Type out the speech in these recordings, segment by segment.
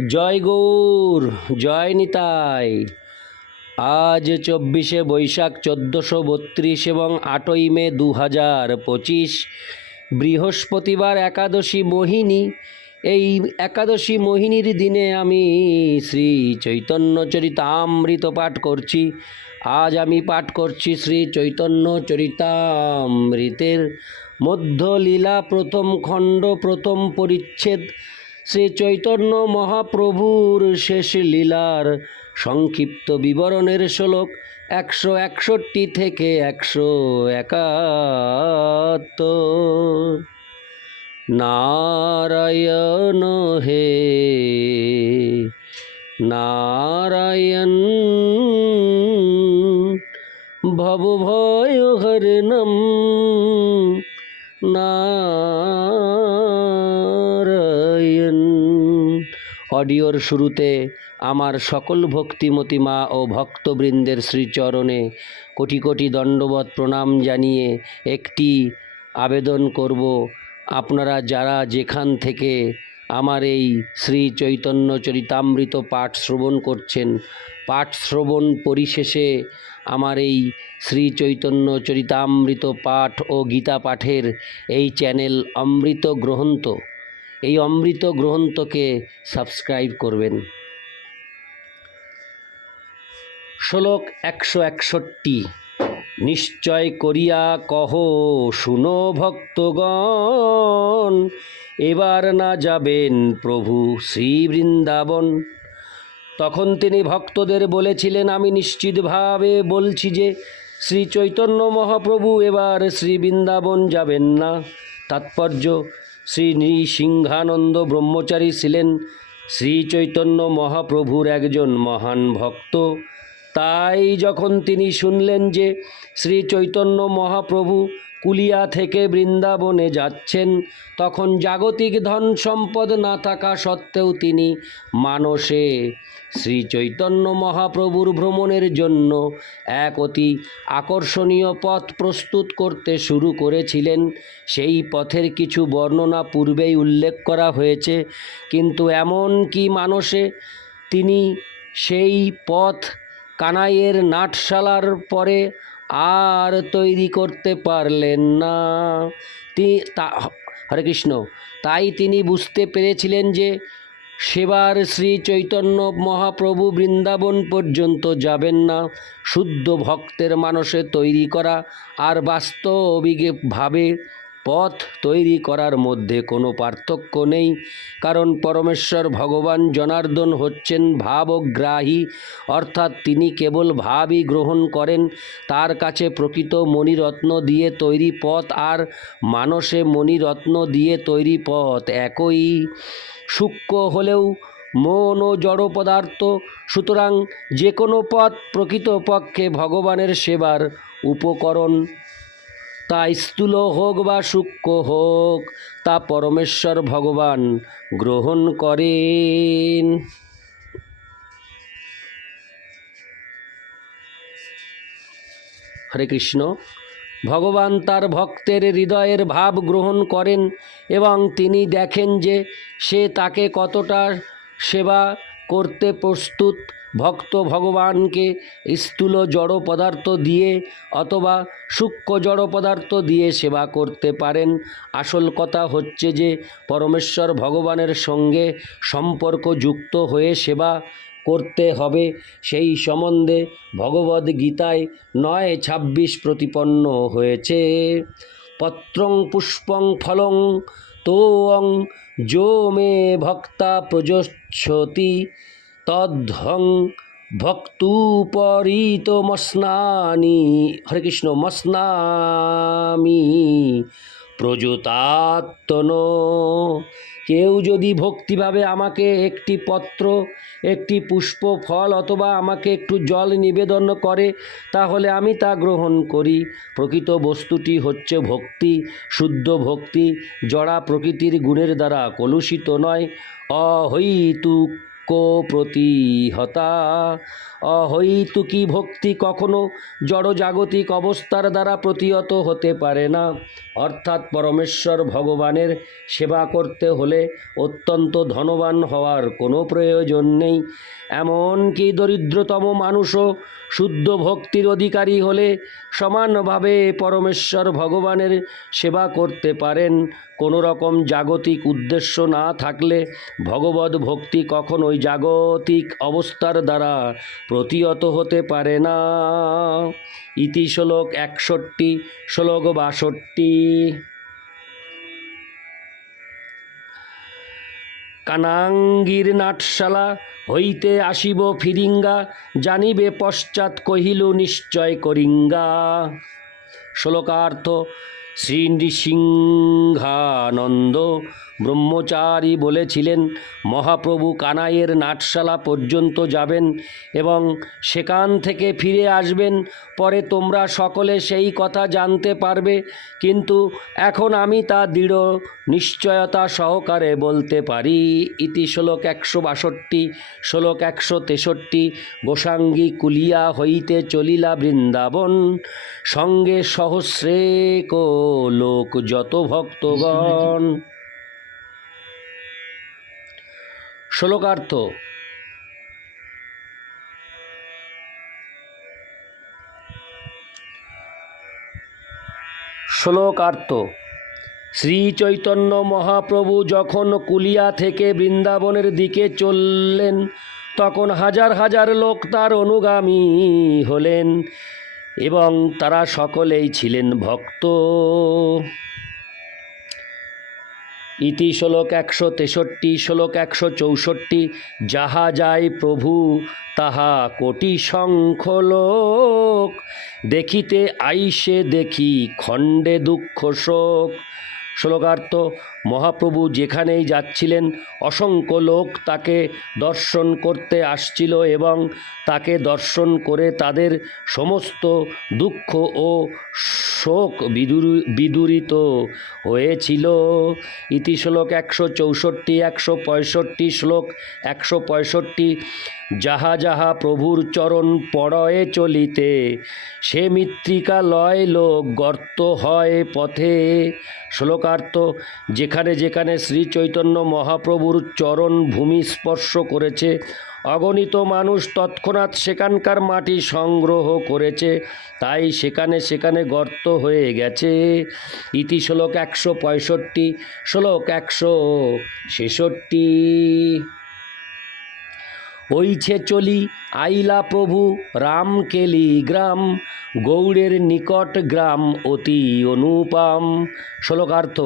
জয় গৌর, জয় নিতাই। আজ চব্বিশে বৈশাখ চোদ্দোশো বত্রিশ এবং আটই মে দু হাজার পঁচিশ। বৃহস্পতিবার একাদশী মোহিনী। এই একাদশী মোহিনীর দিনে আমি শ্রী চৈতন্য চরিতামৃত পাঠ করছি। আজ আমি পাঠ করছি শ্রী চৈতন্য চরিতামৃতের মধ্যলীলা প্রথম খণ্ড প্রথম পরিচ্ছেদ। শ্রী চৈতন্য মহাপ্রভুর শেষ লীলার সংক্ষিপ্ত বিবরণের শ্লোক একশো একষট্টি থেকে একশো একাত্তর। নারায়ণ হে, নারায়ণ ভবভয় হরিণম, নারায়ণ। অডিওর শুরুতে আমার সকল ভক্তিমতী মা ও ভক্তবৃন্দের শ্রীচরণে কোটি কোটি দণ্ডবত প্রণাম জানিয়ে একটি আবেদন করব। আপনারা যারা যেখান থেকে আমার এই শ্রী চৈতন্য চরিতামৃত পাঠ শ্রবণ করছেন, পাঠ শ্রবণ পরিশেষে আমার এই শ্রী চৈতন্য চরিতামৃত পাঠ ও গীতা পাঠের এই চ্যানেল অমৃত গ্রহন্ত। এই অমৃত গ্রন্থকে সাবস্ক্রাইব করবেন। শ্লোক একশো একষট্টি, নিশ্চয় করিয়া কহ, শুনো ভক্তগণ, এবার না যাবেন প্রভু শ্রী বৃন্দাবন তখন তিনি ভক্তদের বলেছিলেন, আমি নিশ্চিতভাবে বলছি যে, শ্রী চৈতন্য মহাপ্রভু এবার শ্রী বৃন্দাবন যাবেন না। তাৎপর্য শ্রী নৃসিংহানন্দ ব্রহ্মচারী ছিলেন শ্রী চৈতন্য মহাপ্রভুর একজন মহান ভক্ত। তাই যখন তিনি শুনলেন যে শ্রী চৈতন্য মহাপ্রভু কুলিয়া থেকে বৃন্দাবনে যাচ্ছেন। তখন জাগতিক ধন সম্পদ না থাকা সত্ত্বেও তিনি মানসে শ্রী চৈতন্য মহাপ্রভুর ভ্রমণের জন্য এক অতি আকর্ষণীয় পথ প্রস্তুত করতে শুরু করেছিলেন। সেই পথের কিছু বর্ণনা পূর্বেই উল্লেখ করা হয়েছে। কিন্তু এমন কি মানসে? তিনি সেই পথ কানাইয়ের নাটশালার পরে আর তৈরি করতে পারলেন না। তিনি তা, হরে কৃষ্ণ। তাই তিনি বুঝতে পেরেছিলেন যে সেবার শ্রী চৈতন্য মহাপ্রভু বৃন্দাবন পর্যন্ত যাবেন না। শুদ্ধ ভক্তের মানসে তৈরি করা আর বাস্তবিকভাবে পথ তৈরি করার মধ্যে কোনো পার্থক্য নেই, কারণ পরমেশ্বর ভগবান জনার্দন হচ্ছেন ভাবগ্রাহী, অর্থাৎ তিনি কেবল ভাবই গ্রহণ করেন, তার কাছে প্রকৃত মণিরত্ন দিয়ে তৈরি পথ আর মানসে মণিরত্ন দিয়ে তৈরি পথ একই। সূক্ষ্ম হলেও মন ও জড় পদার্থ, সুতরাং যে কোনো পথ প্রকৃতপক্ষে ভগবানের সেবার উপকরণ। তা স্থূল হোক বা সূক্ষ্ম হোক, তা পরমেশ্বর ভগবান গ্রহণ করেন। হরে কৃষ্ণ। ভগবান তার ভক্তের হৃদয়ের ভাব গ্রহণ করেন এবং তিনি দেখেন যে সে তাকে কতটা সেবা করতে প্রস্তুত ভক্ত ভগবানকে স্থূল জড় পদার্থ দিয়ে অথবা সূক্ষ্ম জড় পদার্থ দিয়ে সেবা করতে পারেন। আসল কথা হচ্ছে যে, পরমেশ্বর ভগবানের সঙ্গে সম্পর্ক যুক্ত হয়ে সেবা করতে হবে। সেই সম্বন্ধে ভগবদ গীতায় নয় ছাব্বিশ প্রতিপন্ন হয়েছে। পত্রং পুষ্পং ফলং তোং যো মে ভক্তা প্রযোচ্ছতি তদ্ধং ভক্তুপরিত মস্নানি হরে কৃষ্ণ, মস্নামি প্রযুতাত্মন কেউ যদি ভক্তিভাবে আমাকে একটি পত্র, একটি পুষ্প ফল অথবা আমাকে একটু জল নিবেদন করে, তাহলে আমি তা গ্রহণ করি। প্রকৃত বস্তুটি হচ্ছে ভক্তি, শুদ্ধ ভক্তি, জড়া প্রকৃতির গুণের দ্বারা কলুষিত নয়, অহৈতুক। প্রতিহতা। অহৈতুকি ভক্তি কখনো? জড়জাগতিক অবস্থার দ্বারা প্রতিহত হতে পারে না। অর্থাৎ পরমেশ্বর ভগবানের সেবা করতে হলে অত্যন্ত ধনবান হওয়ার কোনো প্রয়োজন নেই। এমনকি দরিদ্রতম মানুষও শুদ্ধ ভক্তির অধিকারী হলে সমানভাবে পরমেশ্বর ভগবানের সেবা করতে পারেন। কোনো রকম জাগতিক উদ্দেশ্য না থাকলে ভগবত ভক্তি কখনোই জাগতিক অবস্থার দ্বারা প্রতিহত হতে পারে না। ইতি শ্লোক একষট্টি, শ্লোক বাষট্টি। কানাঙ্গীর নাটশালা হইতে আসিব ফিরিঙ্গা জানিবে পশ্চাৎ কহিল নিশ্চয় করিঙ্গা। শ্লোকার্থ শ্রী নৃসিংহানন্দ ব্রহ্মচারী বলেছিলেন, মহাপ্রভু কানাইয়ের নাটশালা পর্যন্ত যাবেন এবং সেখান থেকে ফিরে আসবেন, পরে তোমরা সকলে সেই কথা জানতে পারবে, কিন্তু এখন আমি তা দৃঢ় নিশ্চয়তা সহকারে বলতে পারি। ইতি শ্লোক একশো বাষট্টি, শ্লোক একশো তেষট্টি, গোসাঙ্গী কুলিয়া হইতে চলিলা বৃন্দাবন, সঙ্গে সহস্রেক লোক যত ভক্তগণ। শ্লোকার্থ। শ্লোকার্থ শ্রী চৈতন্য মহাপ্রভু যখন কুলিয়া থেকে বৃন্দাবনের দিকে চললেন, তখন হাজার হাজার লোক তার অনুগামী হলেন এবং তারা সকলেই ছিলেন ভক্ত। ইতি শ্লোক একশো তেষট্টি, শ্লোক একশো চৌষট্টি, যাহা যায় প্রভু, তাহা কোটি সংখ্য লোক। দেখিতে আইসে দেখি খণ্ডে দুঃখ শোক। শ্লোকার্থ মহাপ্রভু যেখানেই যাচ্ছিলেন, অসংখ্য লোক তাকে দর্শন করতে আসছিল এবং তাকে দর্শন করে তাদের সমস্ত দুঃখ ও শোক বিদুর, বিদূরিত হয়েছিল। ইতি শ্লোক একশো চৌষট্টি, একশো পঁয়ষট্টি, শ্লোক একশো পঁয়ষট্টি, যাহা যাহা প্রভুর চরণ পড়য়ে চলিতে, সে মৃত্তিকা লয় লোক গর্ত হয় পথে। শ্লোকার্থ যেখানে যেখানে শ্রী চৈতন্য মহাপ্রভুর চরণ ভূমি স্পর্শ করেছে, অগণিত মানুষ তৎক্ষণাৎ সেখানকার মাটি সংগ্রহ করেছে, তাই সেখানে সেখানে গর্ত হয়ে গেছে। ইতি শ্লোক একশো পঁয়ষট্টি, শ্লোক একশো ছেষট্টি। ওইছে চলি আইলা প্রভু, রামকেলি গ্রাম, গৌড়ের নিকট গ্রাম অতি অনুপাম। শ্লোকার্থ,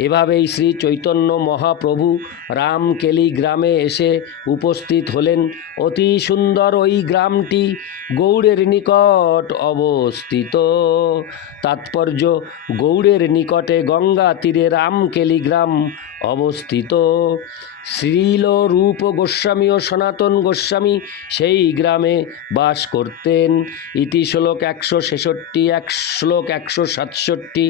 এভাবেই শ্রী চৈতন্য মহাপ্রভু রামকেলি গ্রামে এসে উপস্থিত হলেন। অতি সুন্দর ওই গ্রামটি গৌড়ের নিকট অবস্থিত। তাৎপর্য, গৌড়ের নিকটে গঙ্গা তীরে রামকেলি গ্রাম অবস্থিত। শ্রীল রূপ গোস্বামী ও সনাতন গোস্বামী সেই গ্রামে বাস করতেন। ইতি শ্লোক একশো ছেষট্টি, এক শ্লোক একশো সাতষট্টি।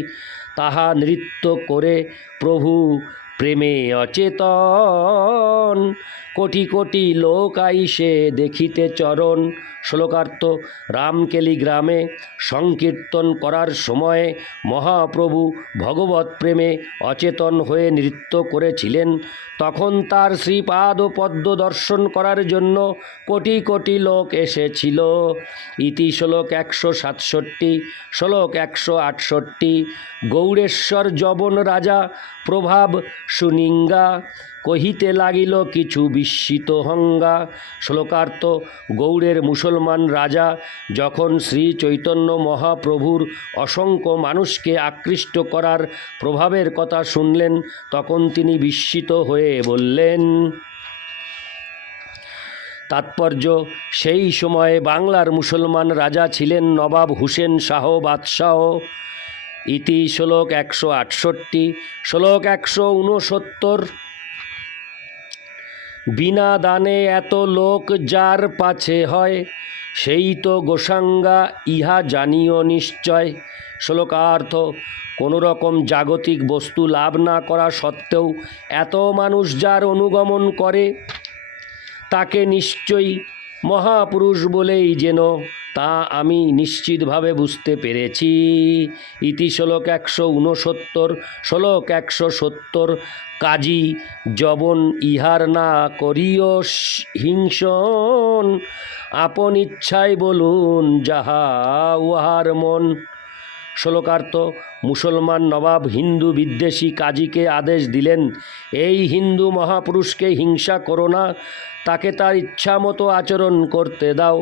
তাহা নৃত্য করে প্রভু প্রেমে অচেতন। কোটি কোটি লোক আইসে দেখিতে চরণ। শ্লোকার্থ, রামকেলি গ্রামে সংকীর্তন করার সময়ে মহাপ্রভু ভগবত প্রেমে অচেতন হয়ে নৃত্য করেছিলেন। তখন তার শ্রীপাদ পদ্ম দর্শন করার জন্য কোটি কোটি লোক এসেছিল। ইতি শ্লোক একশো সাতষট্টি, শ্লোক একশো আটষট্টি। গৌড়েশ্বর যবন রাজা প্রভাব সুনিঙ্গা, কহিতে লাগিল, কিছু বিস্মিত হঙ্গা। শ্লোকার্থ, গৌড়ের মুসলমান রাজা, যখন শ্রী চৈতন্য মহাপ্রভুর অসংখ্য মানুষকে আকৃষ্ট করার প্রভাবের কথা শুনলেন, তখন তিনি বিস্মিত হয়ে বললেন, তাৎপর্য, সেই সময়ে বাংলার মুসলমান রাজা ছিলেন নবাব হুসেন শাহ বাদশাহ। ইতি শ্লোক একশো আটষট্টি, শ্লোক একশো উনসত্তর বিনা দানে এত লোক যার পাছে হয়, সেই তো গোসাঙ্গা, ইহা জানিও নিশ্চয়। শ্লোকার্থ, কোনো রকম জাগতিক বস্তু লাভ না করা সত্ত্বেও এত মানুষ যার অনুগমন করে, তাকে নিশ্চয়ই মহাপুরুষ বলেই যেন তা আমি নিশ্চিতভাবে বুঝতে পেরেছি। ইতি শ্লোক একশো উনসত্তর শ্লোক একশো সত্তর, কাজী জবন ইহার না করিও হিংসন, আপন ইচ্ছায় বলুন যাহা উহার মন। শ্লোকার্থ, মুসলমান নবাব হিন্দু বিদ্বেষী কাজীকে আদেশ দিলেন, এই হিন্দু মহাপুরুষকে হিংসা করো না, তাকে তার ইচ্ছা মতো আচরণ করতে দাও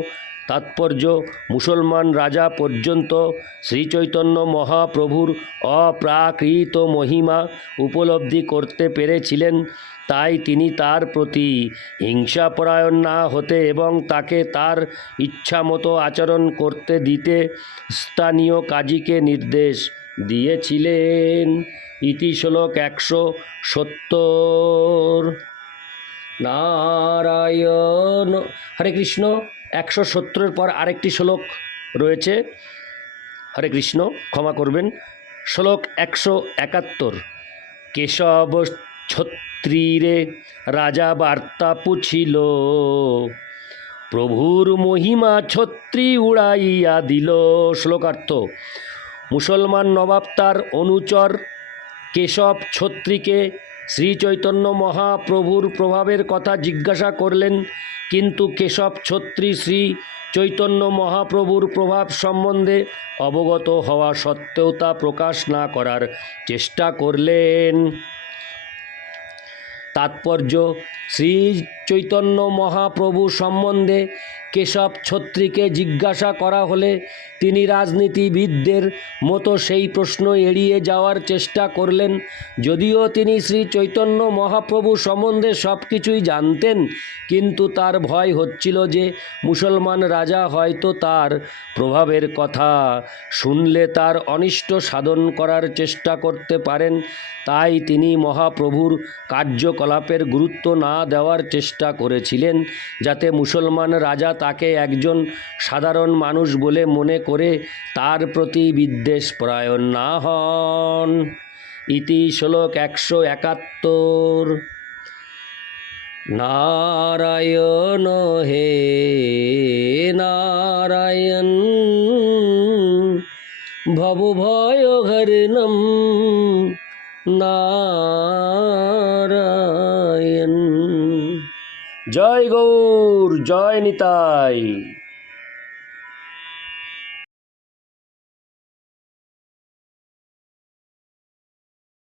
তাৎপর্য মুসলমান রাজা পর্যন্ত শ্রীচৈতন্য মহাপ্রভুর অপ্রাকৃত মহিমা উপলব্ধি করতে পেরেছিলেন, তাই তিনি তার প্রতি হিংসাপরায়ণ না হতে এবং তাকে তার ইচ্ছামতো আচরণ করতে দিতে স্থানীয় কাজীকে নির্দেশ দিয়েছিলেন। ইতি শ্লোক একশো সত্তর। নারায়ণ। হরে কৃষ্ণ। একশো সত্তরের পর আরেকটি শ্লোক রয়েছে। হরে কৃষ্ণ, ক্ষমা করবেন। শ্লোক একশো একাত্তর। কেশব ছত্রীরে রাজা বার্তা পুছিল, প্রভুর মহিমা ছত্রী উড়াইয়া দিল। শ্লোকার্থ, মুসলমান নবাব তার অনুচর কেশব ছত্রীকে শ্রী চৈতন্য মহাপ্রভুর প্রভাবের কথা জিজ্ঞাসা করলেন, কিন্তু কেশব ছত্রী শ্রী চৈতন্য মহাপ্রভুর প্রভাব সম্বন্ধে অবগত হওয়া সত্ত্বেও তা প্রকাশ না করার চেষ্টা করলেন। তাৎপর্য, শ্রী চৈতন্য মহাপ্রভু সম্বন্ধে কেশব ছত্রীকে জিজ্ঞাসা করা হলে তিনি রাজনীতিবিদদের মতো সেই প্রশ্ন এড়িয়ে যাওয়ার চেষ্টা করলেন। যদিও তিনি শ্রী চৈতন্য মহাপ্রভু সম্বন্ধে সব কিছুই জানতেন, কিন্তু তার ভয় হচ্ছিল যে মুসলমান রাজা হয়তো তার প্রভাবের কথা শুনলে তার অনিষ্ট সাধন করার চেষ্টা করতে পারেন। তাই তিনি মহাপ্রভুর কার্যকলাপের গুরুত্ব না দেওয়ার চেষ্টা করেছিলেন যাতে মুসলমান রাজা তাকে একজন সাধারণ মানুষ বলে মনে করে তার প্রতি বিদ্বেষ পরায়ণ না হন। ইতি শ্লোক একশো একাত্তর। নারায়ণ হে নারায়ণ ভব ভয় হরণম নারায়ণ। জয় গৌর জয় নিতাই।